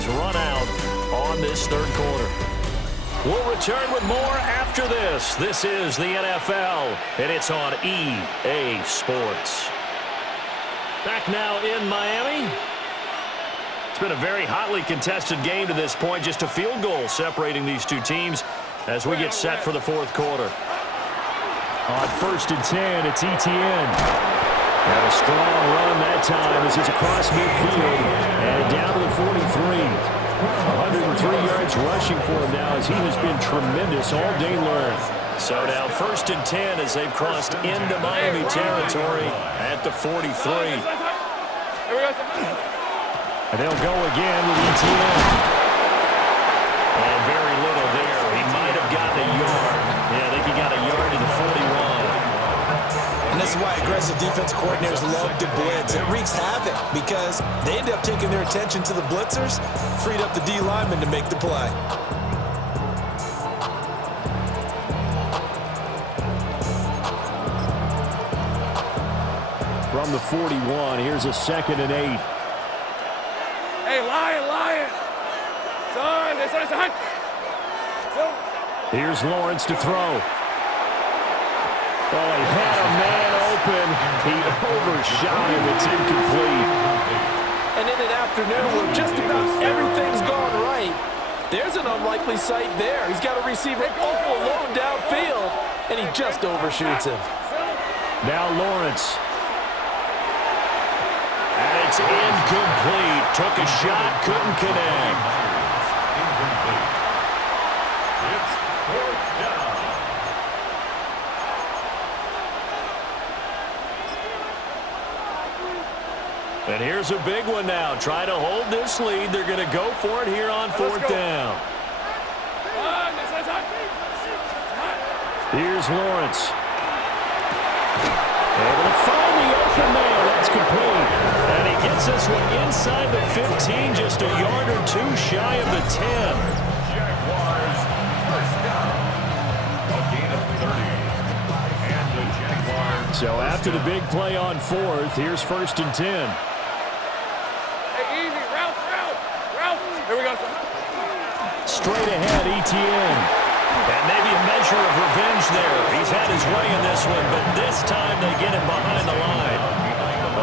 has run out on this third quarter. We'll return with more after this. This is the NFL, and it's on EA Sports. Back now in Miami. It's been a very hotly contested game to this point. Just a field goal separating these two teams as we get set for the fourth quarter. On 1st and 10, it's Etienne. And a strong run that time as he's across midfield and down to the 43. 103 yards rushing for him now as he has been tremendous all day long. So now 1st and 10 as they've crossed into Miami territory at the 43. And they'll go again with Etienne. And very little there. He might have gotten a yard. Yeah, I think he got a yard to the 41. And this is why aggressive defense coordinators love to blitz. It wreaks havoc because they end up taking their attention to the blitzers, freed up the D lineman to make the play. From the 41, here's a 2nd and 8. Hey, Lion. Son, it's a hunt. Here's Lawrence to throw. Oh, he had a man open. He overshot him. It's incomplete. And in an afternoon where just about everything's gone right, there's an unlikely sight there. He's got a receiver all alone downfield, and he just overshoots him. Now Lawrence. And it's incomplete. Took a shot, couldn't connect. It's 4th down. And here's a big one now. Try to hold this lead. They're going to go for it here on 4th down. Here's Lawrence. Able to find the open man. That's complete. And he gets this one inside the 15, just a yard or two shy of the 10. Jaguars, 1st down. A gain of 30. And the Jaguars. So after the big play on 4th, here's 1st and 10. Here we go. Straight ahead, Etienne. And maybe a measure of revenge there. He's had his way in this one, but this time they get him behind the line.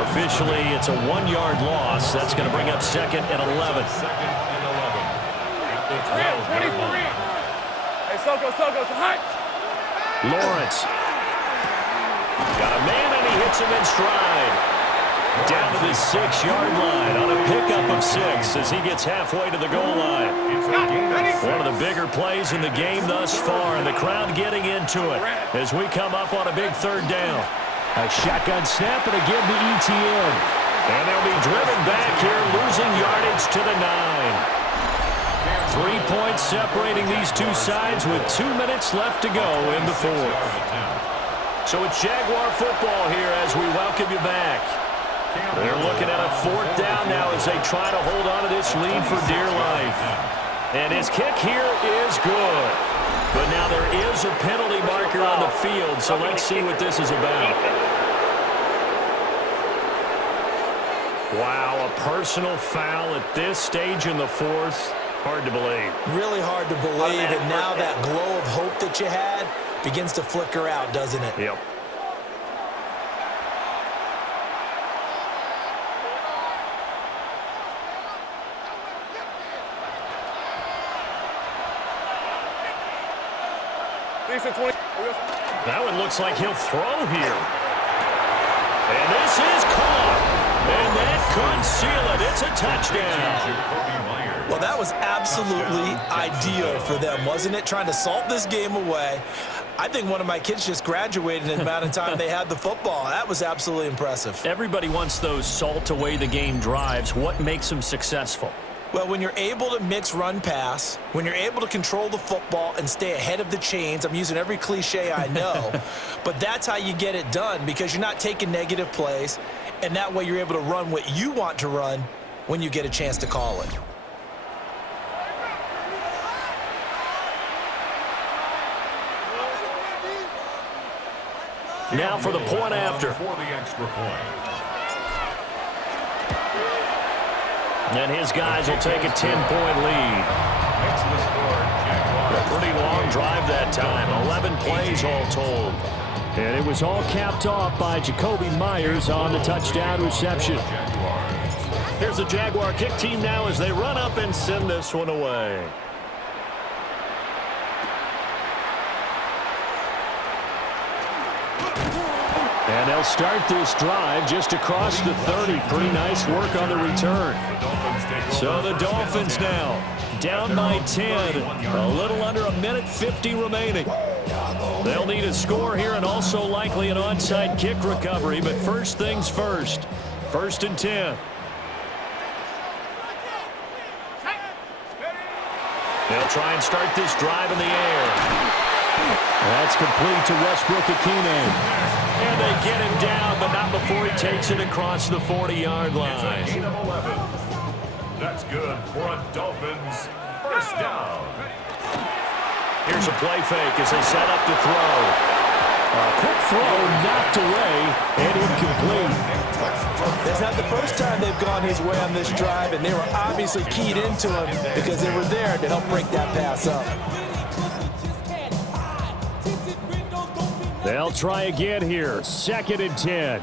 Officially, it's a 1-yard loss. That's going to bring up 2nd and 11. 2nd and 11. At the 23. Hey, Soko, hot. Lawrence. Got a man, and he hits him in stride. Down to the 6-yard line on a pickup of 6 as he gets halfway to the goal line. One of the bigger plays in the game thus far, and the crowd getting into it as we come up on a big 3rd down. A shotgun snap and again to Etienne. And they'll be driven back here, losing yardage to the 9. 3 points separating these two sides with 2 minutes left to go in the 4th. So it's Jaguar football here as we welcome you back. They're looking at a 4th down now as they try to hold on to this lead for dear life. And his kick here is good. But now there is a penalty marker on the field, so let's see what this is about. Wow, a personal foul at this stage in the 4th. Hard to believe. Really hard to believe, and now that glow of hope that you had begins to flicker out, doesn't it? Yep. That one looks like he'll throw here. And this is caught. And that could seal it. It's a touchdown. Well, that was absolutely ideal for them, wasn't it? Trying to salt this game away. I think one of my kids just graduated in the amount of time they had the football. That was absolutely impressive. Everybody wants those salt away the game drives. What makes them successful? Well, when you're able to mix run-pass, when you're able to control the football and stay ahead of the chains, I'm using every cliche I know, but that's how you get it done because you're not taking negative plays, and that way you're able to run what you want to run when you get a chance to call it. Now for the point after. For the extra point. And his guys will take a 10-point lead. Makes the score, Jaguars. A pretty long drive that time. 11 plays all told. And it was all capped off by Jacoby Myers on the touchdown reception. Here's the Jaguar kick team now as they run up and send this one away. And they'll start this drive just across the 30. Pretty nice work on the return. So the Dolphins now down by 10. A little under a minute 50 remaining. They'll need a score here and also likely an onside kick recovery. But first things first. 1st and 10. They'll try and start this drive in the air. That's complete to Westbrook-Ikhine. And they get him down, but not before he takes it across the 40-yard line. It's a gain of 11. That's good for a Dolphins first down. Here's a play fake as they set up to throw. A quick throw knocked away and incomplete. That's not the first time they've gone his way on this drive, and they were obviously keyed into him because they were there to help break that pass up. They'll try again here. 2nd and 10.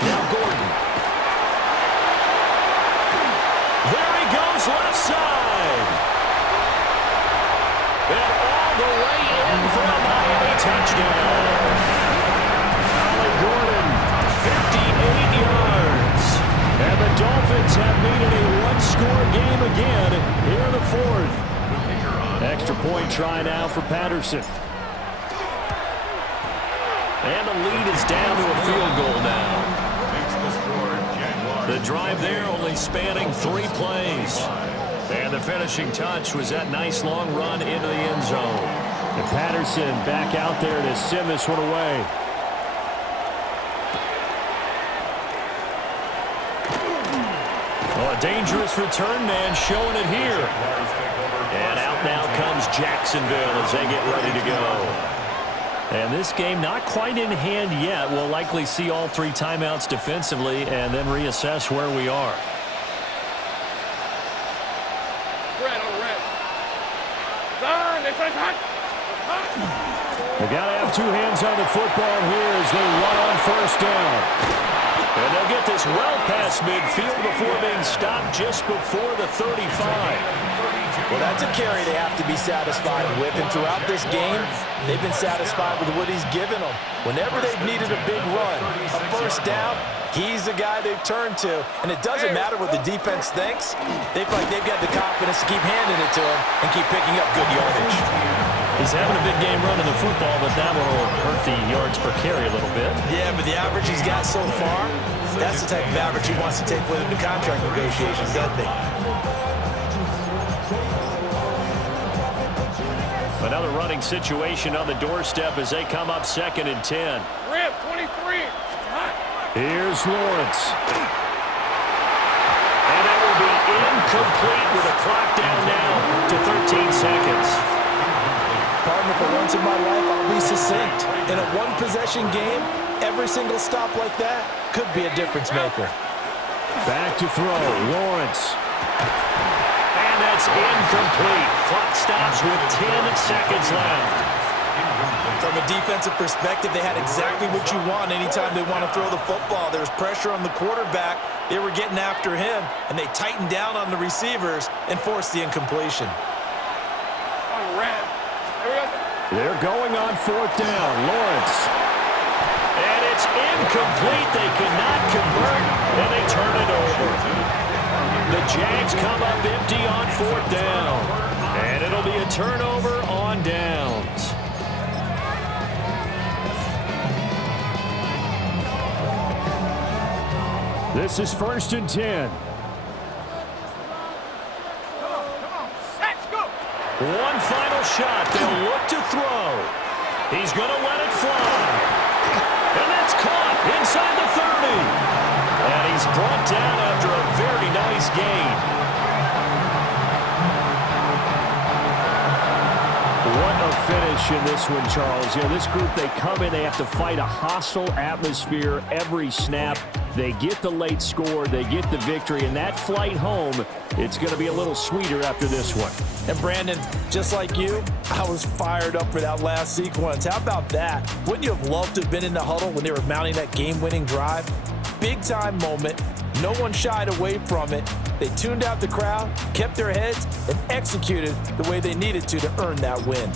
Now Gordon. There he goes, left side. And all the way in for a Miami touchdown. Gordon, 58 yards. and the Dolphins have made it a one-score game again here in the 4th. Extra point try now for Patterson. And the lead is down to a field goal now. Makes the score, Jaguars. The drive there only spanning 3 plays. And the finishing touch was that nice long run into the end zone. And Patterson back out there to send this one away. Oh, a dangerous return man showing it here. And out now comes Jacksonville as they get ready to go. And this game not quite in hand yet. We'll likely see all 3 timeouts defensively and then reassess where we are. Red on red. Turn. They say hot. They got to have 2 hands on the football here as they run on 1st down. And they'll get this well past midfield before being stopped just before the 35. Well, that's a carry they have to be satisfied with, and throughout this game, they've been satisfied with what he's given them. Whenever they've needed a big run, a 1st down, he's the guy they've turned to. And it doesn't matter what the defense thinks. They feel like they've got the confidence to keep handing it to him and keep picking up good yardage. He's having a big game running the football, but that will hurt the yards per carry a little bit. Yeah, but the average he's got so far, that's the type of average he wants to take with him to contract negotiations, doesn't he? Another running situation on the doorstep as they come up 2nd and 10. Rip, 23. Hot. Here's Lawrence. And that will be incomplete with a clock down now to 13 seconds. Partner, for once in my life, I'll be succinct. In a one-possession game, every single stop like that could be a difference maker. Back to throw. Lawrence. And that's incomplete. Clock stops with 10 seconds left. From a defensive perspective, they had exactly what you want anytime they want to throw the football. There was pressure on the quarterback. They were getting after him, and they tightened down on the receivers and forced the incompletion. On red. Here we go. They're going on 4th down. Lawrence. And it's incomplete. They cannot convert, and they turn it over. The Jags come up empty on 4th down. And it'll be a turnover on downs. This is 1st and 10. One final shot. They'll look to throw. He's going to let it fly. And that's caught inside the 30. And he's brought down after a very nice gain. What a finish in this one, Charles. You know, this group, they come in, they have to fight a hostile atmosphere every snap. They get the late score, they get the victory, and that flight home, it's going to be a little sweeter after this one. And Brandon, just like you, I was fired up for that last sequence. How about that? Wouldn't you have loved to have been in the huddle when they were mounting that game-winning drive? Big-time moment. No one shied away from it. They tuned out the crowd, kept their heads, and executed the way they needed to earn that win.